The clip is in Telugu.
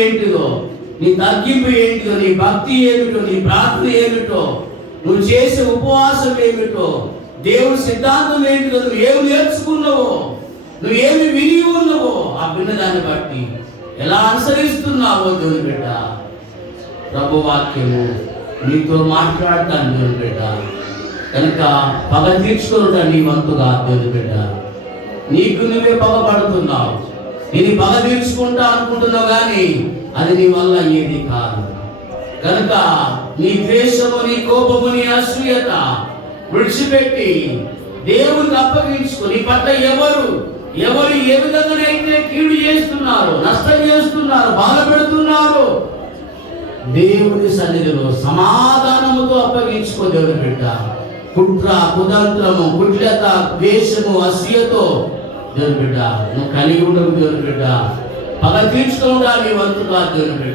ఏంటిదో? నీ తగ్గింపు ఏంటిదో? నీ భక్తి ఏమిటో? నీ ప్రార్థన ఏమిటో? నువ్వు చేసే ఉపవాసం ఏమిటో? దేవుడి సిద్ధాంతం ఏంటిదో నువ్వు ఏమి నేర్చుకున్నావో? నువ్వు ఏమి విని ఉన్నావో? ఆ విన్నదాన్ని బట్టి ఎలా అనుసరిస్తున్నావో దేవుని బిడ్డ? ప్రభు వాక్యము నీతో మాట్లాడతాను దేవుని బిడ్డ. కనుక పగ తీర్చుకుంటా నీ వంతుగా దేవుని బిడ్డ. నీకు నువ్వే పగపడుతున్నావు. నేను పగ తీర్చుకుంటా అనుకుంటున్నావు కానీ అది నీ వల్ల ఏది కాదు. కనుక నీ ద్వేషము నీ కోపము నీ అసూయత విడిచిపెట్టి దేవునికి అప్పగించుకో. నీ పట్ల ఎవరు ఎవరు ఏ విధంగానైతే కీడు చేస్తున్నారు నష్టం చేస్తున్నారు బాధ పెడుతున్నారు దేవుని సన్నిధిలో సమాధానముతో అప్పగించుకో దేవుని బిడ్డ. కుట్ర కుతంత్రము కుట్లత ద్వేషము అసూయతో దేవుని బిడ్డ నువ్వు కలిగి ఉండవు దేవుని బిడ్డ. పగ తీర్చుకోవడానికి వంతు కాదు దేవుని